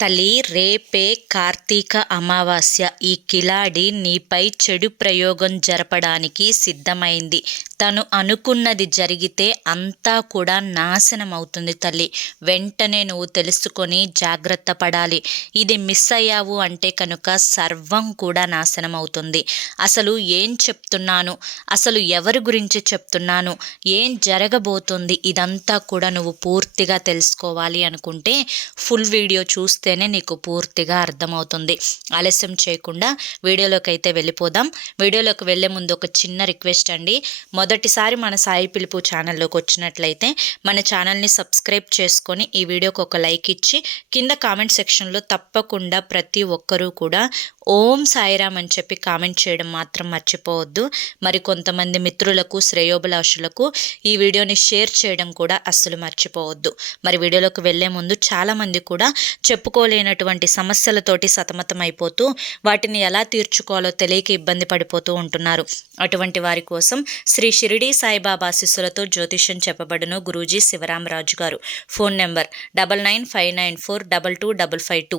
తల్లి రేపే కార్తీక అమావాస్య. ఈ కిలాడి నీపై చెడు ప్రయోగం జరపడానికి సిద్ధమైంది. తను అనుకున్నది జరిగితే అంతా కూడా నాశనం అవుతుంది తల్లి. వెంటనే నువ్వు తెలుసుకొని జాగ్రత్త పడాలి. ఇది మిస్ అయ్యావు అంటే కనుక సర్వం కూడా నాశనం అవుతుంది అసలు ఏం చెప్తున్నాను? అసలు ఎవరి గురించి చెప్తున్నాను? ఏం జరగబోతుంది? ఇదంతా కూడా నువ్వు పూర్తిగా తెలుసుకోవాలి అనుకుంటే ఫుల్ వీడియో చూస్తేనే నీకు పూర్తిగా అర్థమవుతుంది. ఆలస్యం చేయకుండా వీడియోలోకి అయితే వెళ్ళిపోదాం. వీడియోలోకి వెళ్ళే ముందు ఒక చిన్న రిక్వెస్ట్ అండి. మొదటిసారి మన సాయి పిలుపు ఛానల్లోకి వచ్చినట్లయితే మన ఛానల్ని సబ్స్క్రైబ్ చేసుకొని ఈ వీడియోకి ఒక లైక్ ఇచ్చి కింద కామెంట్ సెక్షన్లో తప్పకుండా ప్రతి ఒక్కరూ కూడా ఓం సాయిరామ్ అని చెప్పి కామెంట్ చేయడం మాత్రం మర్చిపోవద్దు. మరి కొంతమంది మిత్రులకు శ్రేయోభిలాషులకు ఈ వీడియోని షేర్ చేయడం కూడా అస్సలు మర్చిపోవద్దు. మరి వీడియోలోకి వెళ్ళే ముందు చాలామంది కూడా చెప్పుకోలేనటువంటి సమస్యలతోటి సతమతం అయిపోతూ వాటిని ఎలా తీర్చుకోవాలో తెలియక ఇబ్బంది పడిపోతూ ఉంటున్నారు. అటువంటి వారి కోసం శ్రీ షిరిడీ సాయిబాబా శిష్యులతో జ్యోతిష్యం చెప్పబడును గురూజీ శివరామరాజు గారు. Phone number double nine five nine four double two double five two.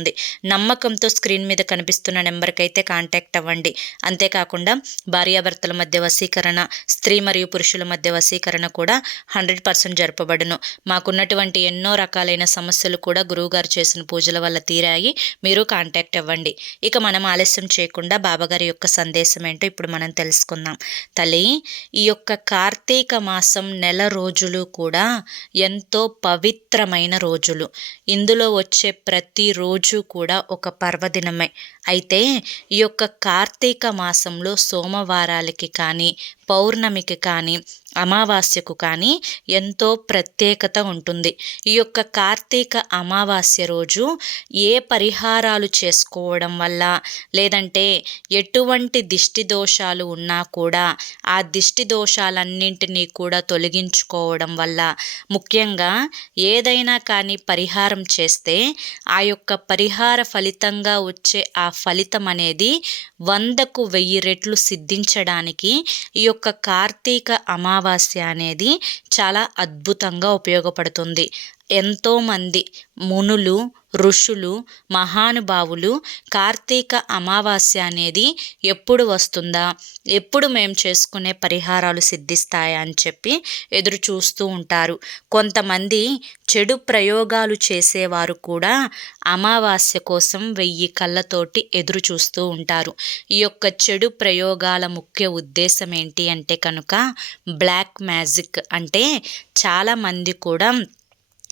ఉంది. నమ్మకంతో స్క్రీన్ మీద కనిపిస్తున్న నెంబర్కి అయితే కాంటాక్ట్ అవ్వండి. అంతేకాకుండా భార్యాభర్తల మధ్య వశీకరణ స్త్రీ మరియు పురుషుల మధ్య వశీకరణ కూడా హండ్రెడ్ పర్సెంట్ జరపబడును. మాకున్నటువంటి ఎన్నో రకాలైన సమస్యలు కూడా గురువుగారు చేసిన పూజల వల్ల తీరాయి. మీరు కాంటాక్ట్ అవ్వండి. ఇక మనం ఆలస్యం చేయకుండా బాబాగారి యొక్క సందేశం ఏంటో ఇప్పుడు మనం తెలుసుకుందాం. తల్లి ఈ యొక్క కార్తీక మాసం నెల రోజులు కూడా ఎంతో పవిత్రమైన రోజులు. ఇందులో వచ్చే ప్రతి రోజు కూడా ఒక పర్వదినమే. అయితే ఈ యొక్క కార్తీక మాసంలో సోమవారాలకి కానీ పౌర్ణమికి కానీ అమావాస్యకు కానీ ఎంతో ప్రత్యేకత ఉంటుంది. ఈ యొక్క కార్తీక అమావాస్య రోజు ఏ పరిహారాలు చేసుకోవడం వల్ల లేదంటే ఎటువంటి దిష్టి దోషాలు ఉన్నా కూడా ఆ దిష్టి దోషాలన్నింటినీ కూడా తొలగించుకోవడం వల్ల ముఖ్యంగా ఏదైనా కానీ పరిహారం చేస్తే ఆ యొక్క పరిహార ఫలితంగా వచ్చే ఆ ఫలితం అనేది వందకు వెయ్యి రెట్లు సిద్ధించడానికి ఈ యొక్క కార్తీక అమావాస్య అనేది చాలా అద్భుతంగా ఉపయోగపడుతుంది. ఎంతోమంది మునులు ఋషులు మహానుభావులు కార్తీక అమావాస్య అనేది ఎప్పుడు వస్తుందా? ఎప్పుడు మేము చేసుకునే పరిహారాలు సిద్ధిస్తాయా అని చెప్పి ఎదురు చూస్తూ ఉంటారు. కొంతమంది చెడు ప్రయోగాలు చేసేవారు కూడా అమావాస్య కోసం వెయ్యి కళ్ళతోటి ఎదురు చూస్తూ ఉంటారు. ఈ యొక్క చెడు ప్రయోగాల ముఖ్య ఉద్దేశం ఏంటి అంటే కనుక బ్లాక్ మ్యాజిక్ అంటే చాలామంది కూడా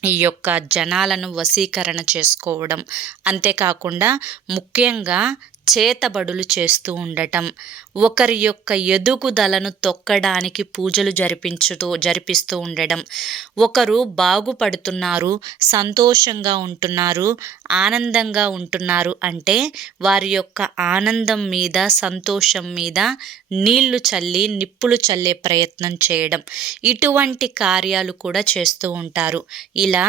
ఈ యొక్క జనాలను వశీకరణ చేసుకోవడం. అంతేకాకుండా ముఖ్యంగా చేతబడులు చేస్తూ ఉండటం. ఒకరి యొక్క ఎదుగుదలను తొక్కడానికి పూజలు జరిపించుతూ జరిపిస్తూ ఉండడం. ఒకరు బాగుపడుతున్నారు సంతోషంగా ఉంటున్నారు ఆనందంగా ఉంటున్నారు అంటే వారి యొక్క ఆనందం మీద సంతోషం మీద నీళ్ళు చల్లి నిప్పులు చల్లే ప్రయత్నం చేయడం. ఇటువంటి కార్యాలు కూడా చేస్తూ ఉంటారు. ఇలా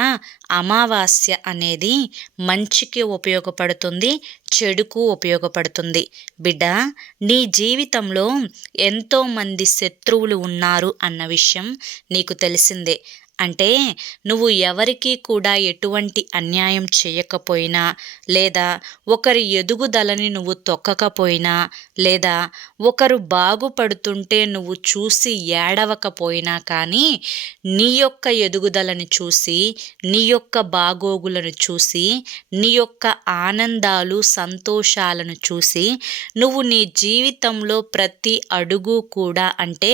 అమావాస్య అనేది మంచికి ఉపయోగపడుతుంది చెడుకు ఉపయోగపడుతుంది. బిడ్డ నీ జీవితంలో ఎంతోమంది శత్రువులు ఉన్నారు అన్న విషయం నీకు తెలిసిందే. అంటే నువ్వు ఎవరికీ కూడా ఎటువంటి అన్యాయం చేయకపోయినా లేదా ఒకరి ఎదుగుదలని నువ్వు తొక్కకపోయినా లేదా ఒకరు బాగుపడుతుంటే నువ్వు చూసి ఏడవకపోయినా కానీ నీ యొక్క ఎదుగుదలని చూసి నీ యొక్క బాగోగులను చూసి నీ యొక్క ఆనందాలు సంతోషాలను చూసి నువ్వు నీ జీవితంలో ప్రతి అడుగు కూడా అంటే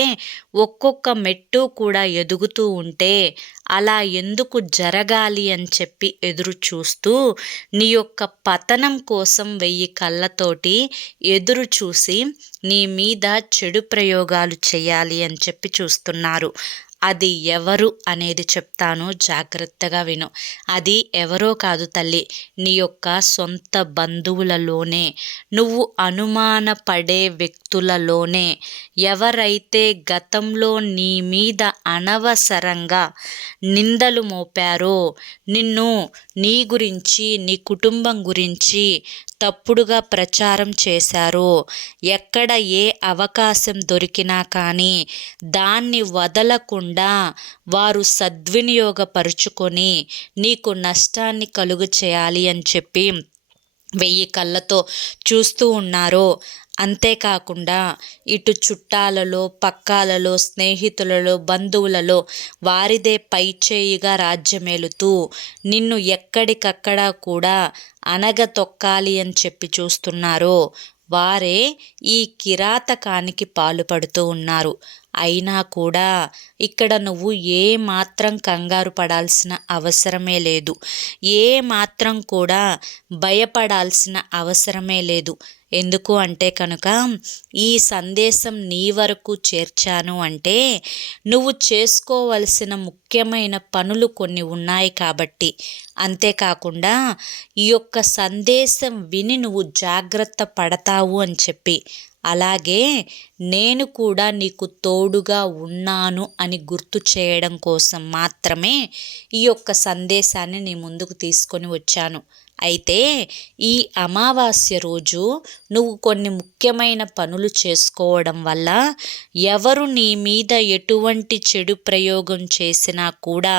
ఒక్కొక్క మెట్టు కూడా ఎదుగుతూ ఉంటే అలా ఎందుకు జరగాలి అని చెప్పి ఎదురు చూస్తూ నీ యొక్క పతనం కోసం వెయ్యి కళ్ళతోటి ఎదురు చూసి నీ మీద చెడు ప్రయోగాలు చేయాలి అని చెప్పి చూస్తున్నారు. అది ఎవరు అనేది చెప్తాను. జాగ్రత్తగా విను. అది ఎవరో కాదు తల్లి. నీ యొక్క సొంత బంధువులలోనే నువ్వు అనుమానపడే వ్యక్తులలోనే ఎవరైతే గతంలో నీ మీద అనవసరంగా నిందలు మోపారో నిన్ను నీ గురించి నీ కుటుంబం గురించి తప్పుడుగా ప్రచారం చేశారో ఎక్కడ ఏ అవకాశం దొరికినా కానీ దాన్ని వదలకుండా వారు సద్వినియోగపరుచుకొని నీకు నష్టాన్ని కలుగు చేయాలి అని చెప్పి వెయ్యి కళ్ళతో చూస్తూ ఉన్నారో అంతేకాకుండా ఇటు చుట్టాలలో పక్కాలలో స్నేహితులలో బంధువులలో వారిదే పైచేయిగా రాజ్యమేలుతూ నిన్ను ఎక్కడికక్కడ కూడా అనగతొక్కాలి అని చెప్పి చూస్తున్నారో వారే ఈ కిరాతకానికి పాలుపడుతూ ఉన్నారు. అయినా కూడా ఇక్కడ నువ్వు ఏ మాత్రం కంగారు పడాల్సిన అవసరమే లేదు. ఏ మాత్రం కూడా భయపడాల్సిన అవసరమే లేదు. ఎందుకు అంటే కనుక ఈ సందేశం నీ వరకు చేర్చాను అంటే నువ్వు చేసుకోవలసిన ముఖ్యమైన పనులు కొన్ని ఉన్నాయి కాబట్టి. అంతేకాకుండా ఈ యొక్క సందేశం విని నువ్వు జాగ్రత్త పడతావు అని చెప్పి. అలాగే నేను కూడా నీకు తోడుగా ఉన్నాను అని గుర్తు చేయడం కోసం మాత్రమే ఈ యొక్క సందేశాన్ని నీ ముందుకు తీసుకొని వచ్చాను. అయితే ఈ అమావాస్య రోజు నువ్వు కొన్ని ముఖ్యమైన పనులు చేసుకోవడం వల్ల ఎవరు నీ మీద ఎటువంటి చెడు ప్రయోగం చేసినా కూడా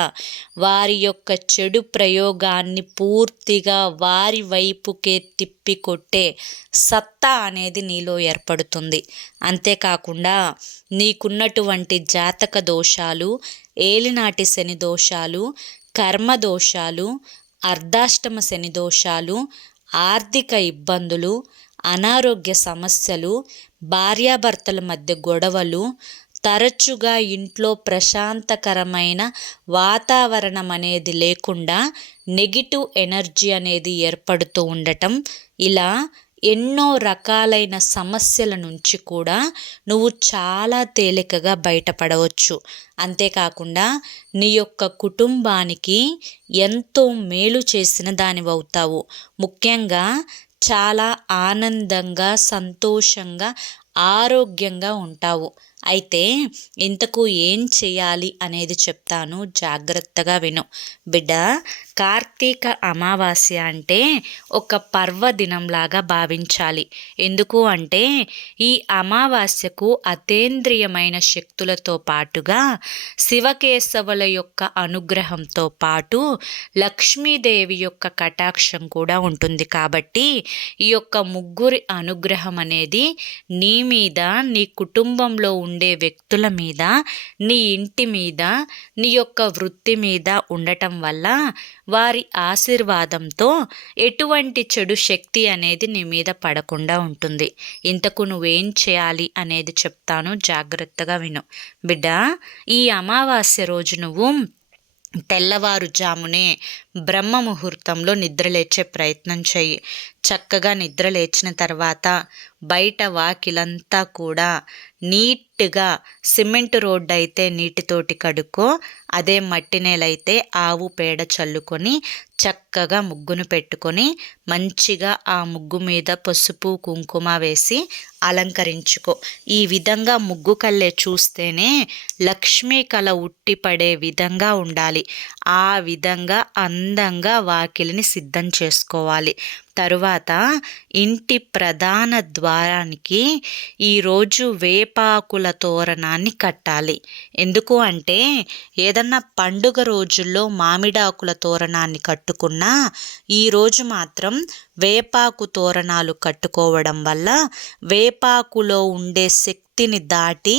వారి యొక్క చెడు ప్రయోగాన్ని పూర్తిగా వారి వైపుకే తిప్పి కొట్టే సత్తా అనేది నీలో ఏర్పడుతుంది. అంతేకాకుండా నీకున్నటువంటి జాతక దోషాలు ఏలినాటి శని దోషాలు కర్మ దోషాలు అర్ధాష్టమ శని దోషాలు ఆర్థిక ఇబ్బందులు అనారోగ్య సమస్యలు భార్యాభర్తల మధ్య గొడవలు తరచుగా ఇంట్లో ప్రశాంతకరమైన వాతావరణం అనేది లేకుండా నెగిటివ్ ఎనర్జీ అనేది ఏర్పడుతూ ఉండటం. ఇలా ఎన్నో రకాలైన సమస్యల నుంచి కూడా నువ్వు చాలా తేలికగా బయటపడవచ్చు. అంతేకాకుండా నీ యొక్క కుటుంబానికి ఎంతో మేలు చేసిన దానివవుతావు ముఖ్యంగా చాలా ఆనందంగా సంతోషంగా ఆరోగ్యంగా ఉంటావు. అయితే ఇంతకు ఏం చేయాలి అనేది చెప్తాను. జాగ్రత్తగా విను. బిడ్డ కార్తీక అమావాస్య అంటే ఒక పర్వదినంలాగా భావించాలి. ఎందుకు అంటే ఈ అమావాస్యకు అతేంద్రియమైన శక్తులతో పాటుగా శివకేశవుల యొక్క అనుగ్రహంతో పాటు లక్ష్మీదేవి యొక్క కటాక్షం కూడా ఉంటుంది. కాబట్టి ఈ యొక్క ముగ్గురి అనుగ్రహం అనేది నీ మీద నీ కుటుంబంలో ఉండే వ్యక్తుల మీద నీ ఇంటి మీద నీ యొక్క వృత్తి మీద ఉండటం వల్ల వారి ఆశీర్వాదంతో ఎటువంటి చెడు శక్తి అనేది నీ మీద పడకుండా ఉంటుంది. ఇంతకు నువ్వేం చేయాలి అనేది చెప్తాను. జాగ్రత్తగా విను. బిడ్డ ఈ అమావాస్య రోజు నువ్వు తెల్లవారుజామునే బ్రహ్మ ముహూర్తంలో నిద్రలేచే ప్రయత్నం చెయ్యి. చక్కగా నిద్ర లేచిన తర్వాత బయట వాకిలంతా కూడా నీట్గా సిమెంట్ రోడ్డు అయితే నీటితోటి కడుక్కో అదే మట్టి నేలైతే ఆవు పేడ చల్లుకొని చక్కగా ముగ్గును పెట్టుకొని మంచిగా ఆ ముగ్గు మీద పసుపు కుంకుమ వేసి అలంకరించుకో. ఈ విధంగా ముగ్గు కళ్ళే చూస్తేనే లక్ష్మీ కళ ఉట్టిపడే విధంగా ఉండాలి. ఆ విధంగా అందంగా వాకిలిని సిద్ధం చేసుకోవాలి. తరువాత ఇంటి ప్రధాన ద్వారానికి ఈరోజు వేపాకుల తోరణాన్ని కట్టాలి. ఎందుకు అంటే ఏదన్నా పండుగ రోజుల్లో మామిడాకుల తోరణాన్ని కట్టుకున్నా ఈరోజు మాత్రం వేపాకు తోరణాలు కట్టుకోవడం వల్ల వేపాకులో ఉండే శక్తిని దాటి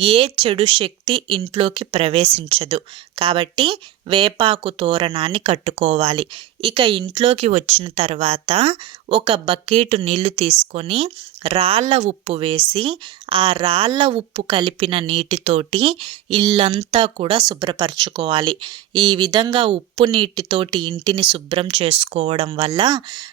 ఏ చెడు శక్తి ఇంట్లోకి ప్రవేశించదు. కాబట్టి వేపాకు తోరణాన్ని కట్టుకోవాలి. ఇక ఇంట్లోకి వచ్చిన తర్వాత ఒక బకెట్ నీళ్ళు తీసుకొని రాళ్ళ ఉప్పు వేసి ఆ రాళ్ళ ఉప్పు కలిపిన నీటితోటి ఇల్లంతా కూడా శుభ్రపరచుకోవాలి. ఈ విధంగా ఉప్పు నీటితోటి ఇంటిని శుభ్రం చేసుకోవడం వల్ల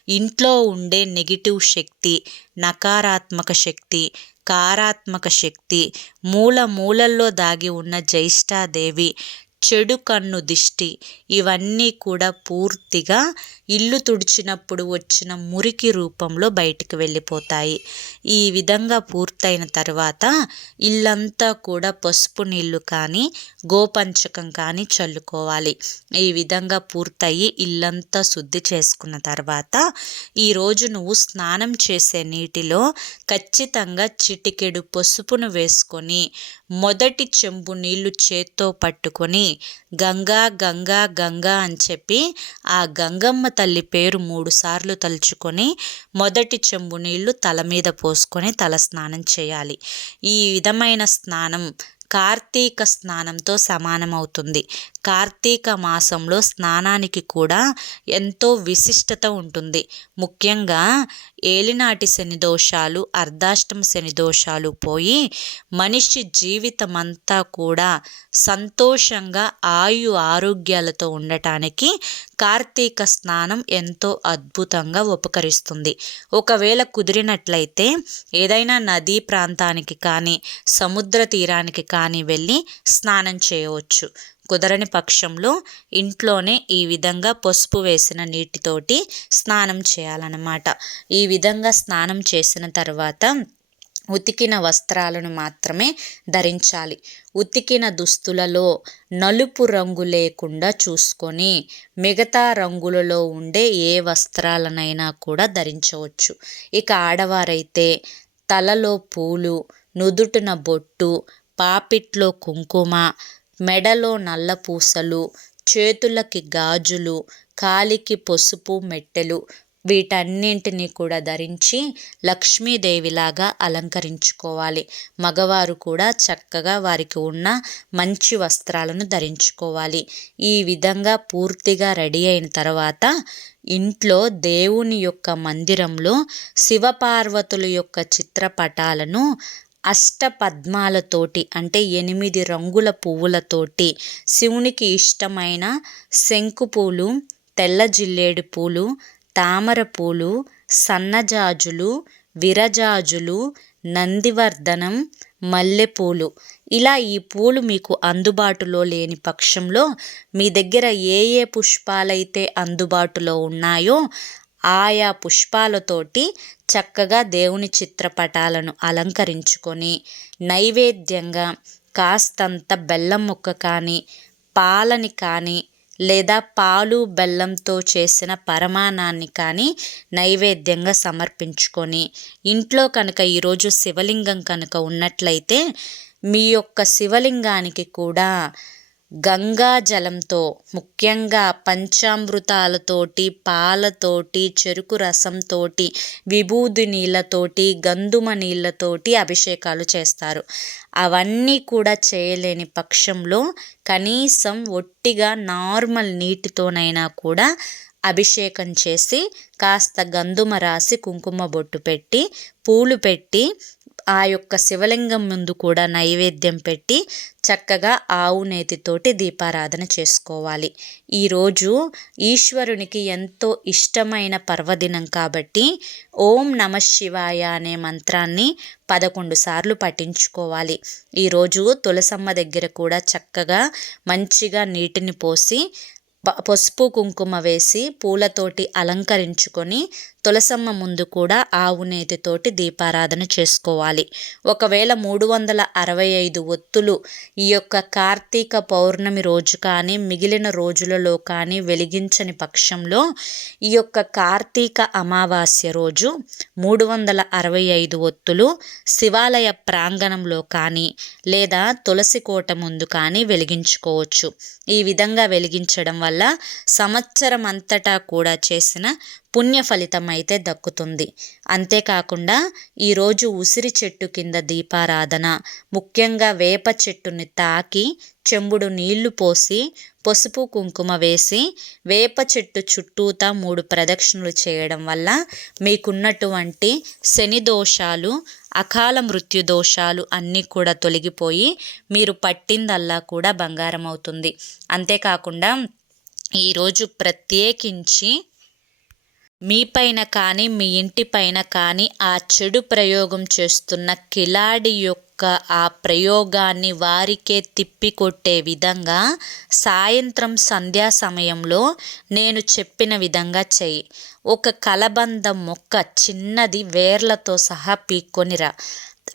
ఇంట్లో ఉండే నెగిటివ్ శక్తి నకారాత్మక శక్తి కారాత్మక శక్తి మూల మూలల్లో దాగి ఉన్న జ్యేష్ఠాదేవి చెడు కన్ను దిష్టి ఇవన్నీ కూడా పూర్తిగా ఇల్లు తుడిచినప్పుడు వచ్చిన మురికి రూపంలో బయటికి వెళ్ళిపోతాయి. ఈ విధంగా పూర్తయిన తర్వాత ఇల్లంతా కూడా పసుపు నీళ్ళు కానీ గోపంచకం కానీ చల్లుకోవాలి. ఈ విధంగా పూర్తయి ఇల్లంతా శుద్ధి చేసుకున్న తర్వాత ఈరోజు నువ్వు స్నానం చేసే నీటిలో ఖచ్చితంగా చిటికెడు పసుపును వేసుకొని మొదటి చెంబు నీళ్ళు చేత్తో పట్టుకొని గంగా గంగా గంగా అని చెప్పి ఆ గంగమ్మ తల్లి పేరు మూడు సార్లు తలుచుకొని మొదటి చెంబు నీళ్ళు తల మీద పోసుకొని తల స్నానం చేయాలి. ఈ విధమైన స్నానం కార్తీక స్నానంతో సమానమవుతుంది. కార్తీక మాసంలో స్నానానికి కూడా ఎంతో విశిష్టత ఉంటుంది. ముఖ్యంగా ఏలినాటి శని దోషాలు అర్ధాష్టమ శని దోషాలు పోయి మనిషి జీవితం అంతా కూడా సంతోషంగా ఆయు ఆరోగ్యాలతో ఉండటానికి కార్తీక స్నానం ఎంతో అద్భుతంగా ఉపకరిస్తుంది. ఒకవేళ కుదిరినట్లయితే ఏదైనా నదీ ప్రాంతానికి కానీ సముద్ర తీరానికి కానీ వెళ్ళి స్నానం చేయవచ్చు. కుదరని పక్షంలో ఇంట్లోనే ఈ విధంగా పసుపు వేసిన నీటితోటి స్నానం చేయాలన్నమాట. ఈ విధంగా స్నానం చేసిన తర్వాత ఉతికిన వస్త్రాలను మాత్రమే ధరించాలి. ఉతికిన దుస్తులలో నలుపు రంగు లేకుండా చూసుకొని మిగతా రంగులలో ఉండే ఏ వస్త్రాలనైనా కూడా ధరించవచ్చు. ఇక ఆడవారైతే తలలో పూలు నుదుటిన బొట్టు పాపిట్లో కుంకుమ మెడలో నల్ల పూసలు చేతులకి గాజులు కాలికి పసుపు మెట్టెలు వీటన్నింటినీ కూడా ధరించి లక్ష్మీదేవిలాగా అలంకరించుకోవాలి. మగవారు కూడా చక్కగా వారికి ఉన్న మంచి వస్త్రాలను ధరించుకోవాలి. ఈ విధంగా పూర్తిగా రెడీ అయిన తర్వాత ఇంట్లో దేవుని యొక్క మందిరంలో శివపార్వతుల యొక్క చిత్రపటాలను అష్టపద్మాలతోటి అంటే ఎనిమిది రంగుల పువ్వులతోటి శివునికి ఇష్టమైన శంకు పూలు తెల్ల జిల్లేడు పూలు తామర పూలు సన్నజాజులు విరజాజులు నందివర్ధనం మల్లెపూలు. ఇలా ఈ పూలు మీకు అందుబాటులో లేని పక్షంలో మీ దగ్గర ఏ ఏ పుష్పాలైతే అందుబాటులో ఉన్నాయో ఆయా పుష్పాలతోటి చక్కగా దేవుని చిత్రపటాలను అలంకరించుకొని నైవేద్యంగా కాస్తంత బెల్లం ముక్క కానీ పాలని కానీ లేదా పాలు బెల్లంతో చేసిన పరమాణాన్ని కానీ నైవేద్యంగా సమర్పించుకొని ఇంట్లో కనుక ఈరోజు శివలింగం కనుక ఉన్నట్లయితే మీ యొక్క శివలింగానికి కూడా గంగా జలంతో ముఖ్యంగా పంచామృతాలతోటి పాలతోటి చెరుకు రసంతోటి విభూది నీళ్ళతోటి గంధుమ నీళ్ళతోటి అభిషేకాలు చేస్తారు. అవన్నీ కూడా చేయలేని పక్షంలో కనీసం ఒట్టిగా నార్మల్ నీటితోనైనా కూడా అభిషేకం చేసి కాస్త గంధుమ రాసి కుంకుమ బొట్టు పెట్టి పూలు పెట్టి ఆ యొక్క శివలింగం ముందు కూడా నైవేద్యం పెట్టి చక్కగా ఆవు నేతితోటి దీపారాధన చేసుకోవాలి. ఈరోజు ఈశ్వరునికి ఎంతో ఇష్టమైన పర్వదినం కాబట్టి ఓం నమ శివాయ అనే మంత్రాన్ని పదకొండు సార్లు పఠించుకోవాలి. ఈరోజు తులసమ్మ దగ్గర కూడా చక్కగా మంచిగా నీటిని పోసి పసుపు కుంకుమ వేసి పూలతోటి అలంకరించుకొని తులసమ్మ ముందు కూడా ఆవు నేతితోటి దీపారాధన చేసుకోవాలి. ఒకవేళ మూడు వందల అరవై ఐదు ఒత్తులు ఈ యొక్క కార్తీక పౌర్ణమి రోజు కానీ మిగిలిన రోజులలో కానీ వెలిగించని పక్షంలో ఈ యొక్క కార్తీక అమావాస్య రోజు మూడు వందల అరవై ఐదు ఒత్తులు శివాలయ ప్రాంగణంలో కానీ లేదా తులసి కోట ముందు కానీ వెలిగించుకోవచ్చు. ఈ విధంగా వెలిగించడం వల్ల సంవత్సరం అంతటా కూడా చేసిన పుణ్య ఫలితం అయితే దక్కుతుంది. అంతేకాకుండా ఈరోజు ఉసిరి చెట్టు కింద దీపారాధన ముఖ్యంగా వేప చెట్టుని తాకి చెంబుడు నీళ్ళు పోసి పసుపు కుంకుమ వేసి వేప చెట్టు చుట్టూతా మూడు ప్రదక్షిణలు చేయడం వల్ల మీకున్నటువంటి శని దోషాలు అకాల మృత్యు దోషాలు అన్నీ కూడా తొలగిపోయి మీరు పట్టిందల్లా కూడా బంగారం అవుతుంది అంతేకాకుండా ఈరోజు ప్రత్యేకించి మీ పైన కానీ మీ ఇంటి పైన కానీ ఆ చెడు ప్రయోగం చేస్తున్న కిలాడి యొక్క ఆ ప్రయోగాన్ని వారికే తిప్పికొట్టే విధంగా సాయంత్రం సంధ్యా సమయంలో నేను చెప్పిన విధంగా చెయ్యి. ఒక కలబంద మొక్క చిన్నది వేర్లతో సహా పీక్కొనిరా.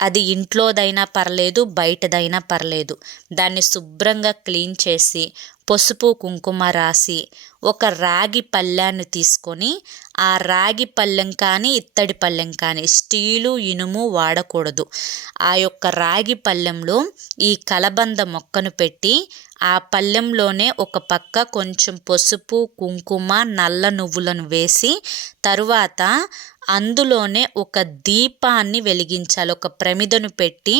అది ఇంట్లోదైనా పర్లేదు బయటదైనా పర్లేదు. దాన్ని శుభ్రంగా క్లీన్ చేసి పసుపు కుంకుమ రాసి ఒక రాగి పళ్ళాన్ని తీసుకొని ఆ రాగి పళ్ళెం కానీ ఇత్తడి పళ్ళెం కానీ స్టీలు ఇనుము వాడకూడదు. ఆ యొక్క రాగి పళ్ళెంలో ఈ కలబంద మొక్కను పెట్టి ఆ పళ్ళెంలోనే ఒక పక్క కొంచెం పసుపు కుంకుమ నల్ల నువ్వులను వేసి తరువాత అందులోనే ఒక దీపాన్ని వెలిగించాలి. ఒక ప్రమిదను పెట్టి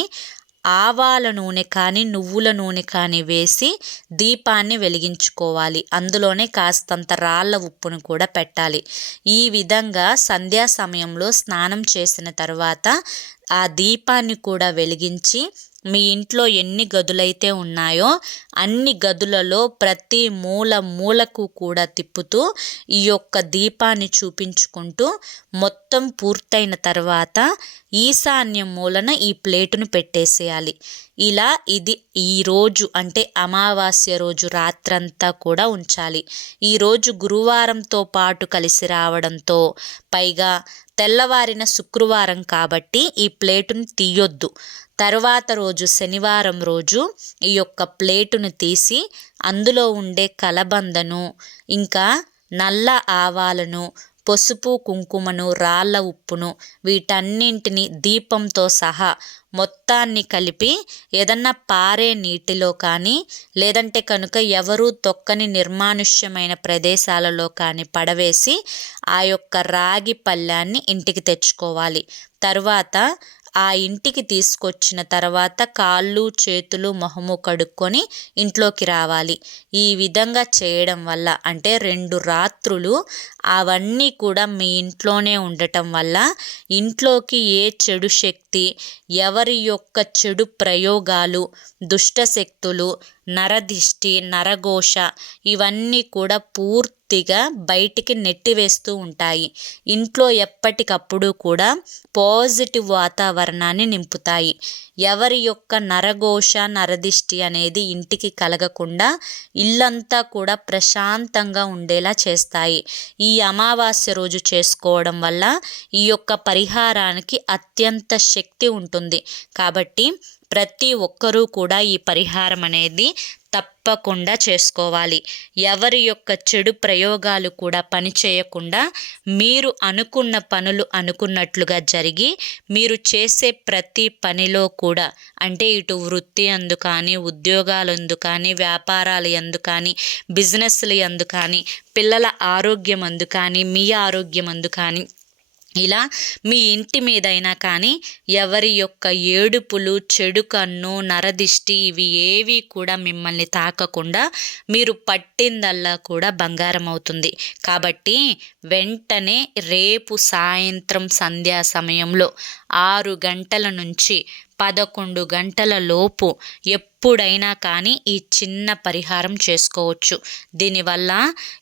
ఆవాల నూనె కానీ నువ్వుల నూనె కానీ వేసి దీపాన్ని వెలిగించుకోవాలి. అందులోనే కాస్తంత రాళ్ళ ఉప్పును కూడా పెట్టాలి. ఈ విధంగా సంధ్యా సమయంలో స్నానం చేసిన తర్వాత ఆ దీపాన్ని కూడా వెలిగించి మీ ఇంట్లో ఎన్ని గదులైతే ఉన్నాయో అన్ని గదులలో ప్రతి మూల మూలకు కూడా తిప్పుతూ ఈ యొక్క దీపాన్ని చూపించుకుంటూ మొత్తం పూర్తయిన తర్వాత ఈశాన్య మూలన ఈ ప్లేటును పెట్టేసేయాలి. ఇలా ఇది ఈరోజు అంటే అమావాస్య రోజు రాత్రంతా కూడా ఉంచాలి. ఈరోజు గురువారంతో పాటు కలిసి రావడంతో పైగా తెల్లవారిన శుక్రవారం కాబట్టి ఈ ప్లేటును తీయొద్దు. తర్వాత రోజు శనివారం రోజు ఈ యొక్క ప్లేటును తీసి అందులో ఉండే కలబందను ఇంకా నల్ల ఆవాలను పసుపు కుంకుమను రాళ్ళ ఉప్పును వీటన్నింటిని దీపంతో సహా మొత్తాన్ని కలిపి ఏదన్నా పారే నీటిలో కానీ లేదంటే కనుక ఎవరూ తొక్కని నిర్మానుష్యమైన ప్రదేశాలలో కానీ పడవేసి ఆ యొక్క రాగి పళ్ళాన్ని ఇంటికి తెచ్చుకోవాలి. తర్వాత ఆ ఇంటికి తీసుకొచ్చిన తర్వాత కాళ్ళు చేతులు మొహము కడుక్కొని ఇంట్లోకి రావాలి. ఈ విధంగా చేయడం వల్ల అంటే రెండు రాత్రులు అవన్నీ కూడా మీ ఇంట్లోనే ఉండటం వల్ల ఇంట్లోకి ఏ చెడు శక్తి ఎవరి యొక్క చెడు ప్రయోగాలు దుష్టశక్తులు నరదిష్టి నరఘోష ఇవన్నీ కూడా పూర్తి పూర్తిగా బయటికి నెట్టివేస్తూ ఉంటాయి. ఇంట్లో ఎప్పటికప్పుడు కూడా పాజిటివ్ వాతావరణాన్ని నింపుతాయి. ఎవరి యొక్క నరఘోష నరదిష్టి అనేది ఇంటికి కలగకుండా ఇల్లంతా కూడా ప్రశాంతంగా ఉండేలా చేస్తాయి. ఈ అమావాస్య రోజు చేసుకోవడం వల్ల ఈ యొక్క పరిహారానికి అత్యంత శక్తి ఉంటుంది. కాబట్టి ప్రతి ఒక్కరూ కూడా ఈ పరిహారం అనేది తప్పకుండా చేసుకోవాలి. ఎవరి యొక్క చెడు ప్రయోగాలు కూడా పనిచేయకుండా మీరు అనుకున్న పనులు అనుకున్నట్లుగా జరిగి మీరు చేసే ప్రతి పనిలో కూడా అంటే ఇటు వృత్తి అందు కానీ ఉద్యోగాలందు కానీ వ్యాపారాలు ఎందు కానీ బిజినెస్లు ఎందు కానీ పిల్లల ఆరోగ్యం అందు కానీ మీ ఆరోగ్యం అందు కానీ ఇలా మీ ఇంటి మీదైనా కానీ ఎవరి యొక్క ఏడుపులు చెడు కన్ను నరదిష్టి ఇవి ఏవి కూడా మిమ్మల్ని తాకకుండా మీరు పట్టిందల్లా కూడా బంగారం అవుతుంది. కాబట్టి వెంటనే రేపు సాయంత్రం సంధ్యా సమయంలో ఆరు గంటల నుంచి పదకొండు గంటల లోపు ఎప్పుడైనా కానీ ఈ చిన్న పరిహారం చేసుకోవచ్చు. దీనివల్ల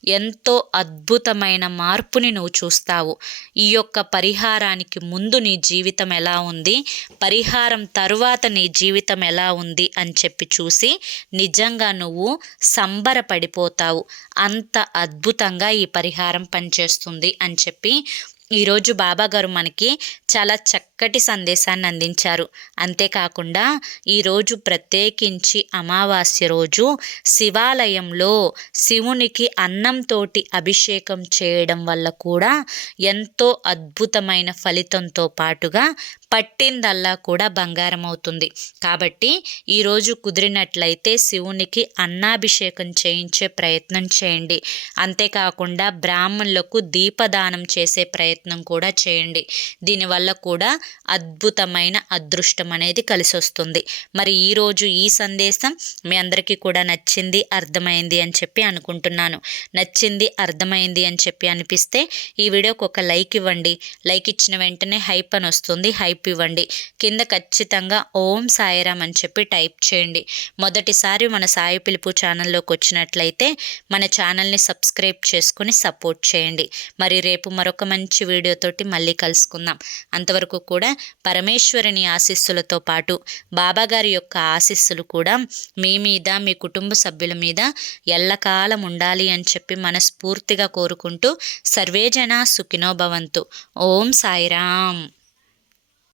ఎంతో అద్భుతమైన మార్పుని నువ్వు చూస్తావు. ఈ యొక్క పరిహారానికి ముందు నీ జీవితం ఎలా ఉంది? పరిహారం తరువాత నీ జీవితం ఎలా ఉంది? అని చెప్పి చూసి నిజంగా నువ్వు సంబరపడిపోతావు. అంత అద్భుతంగా ఈ పరిహారం పనిచేస్తుంది అని చెప్పి ఈరోజు బాబాగారు మనకి చాలా చక్కటి సందేశాన్ని అందించారు. అంతేకాకుండా ఈరోజు ప్రత్యేకించి అమావాస్య రోజు శివాలయంలో శివునికి అన్నంతోటి అభిషేకం చేయడం వల్ల కూడా ఎంతో అద్భుతమైన ఫలితంతో పాటుగా పట్టిందల్లా కూడా బంగారం అవుతుంది కాబట్టి ఈరోజు కుదిరినట్లయితే శివునికి అన్నాభిషేకం చేయించే ప్రయత్నం చేయండి. అంతేకాకుండా బ్రాహ్మణులకు దీపదానం చేసే ప్రయత్నం కూడా చేయండి. దీనివల్ల కూడా అద్భుతమైన అదృష్టం అనేది కలిసి వస్తుంది మరి ఈరోజు ఈ సందేశం మీ అందరికీ కూడా నచ్చింది అర్థమైంది అని చెప్పి అనుకుంటున్నాను. నచ్చింది అర్థమైంది అని చెప్పి అనిపిస్తే ఈ వీడియోకి ఒక లైక్ ఇవ్వండి. లైక్ ఇచ్చిన వెంటనే హైప్ అని వస్తుంది. హైప్ టైప్ ఇవ్వండి కింద ఖచ్చితంగా ఓం సాయిరామ్ అని చెప్పి టైప్ చేయండి. మొదటిసారి మన సాయి పిలుపు ఛానల్లోకి వచ్చినట్లయితే మన ఛానల్ని సబ్స్క్రైబ్ చేసుకుని సపోర్ట్ చేయండి. మరి రేపు మరొక మంచి వీడియోతోటి మళ్ళీ కలుసుకుందాం. అంతవరకు కూడా పరమేశ్వరుని ఆశీస్సులతో పాటు బాబాగారి యొక్క ఆశీస్సులు కూడా మీ మీద మీ కుటుంబ సభ్యుల మీద ఎల్లకాలం ఉండాలి అని చెప్పి మనస్ఫూర్తిగా కోరుకుంటూ సర్వేజన సుఖినోభవంతు ఓం సాయిరామ్.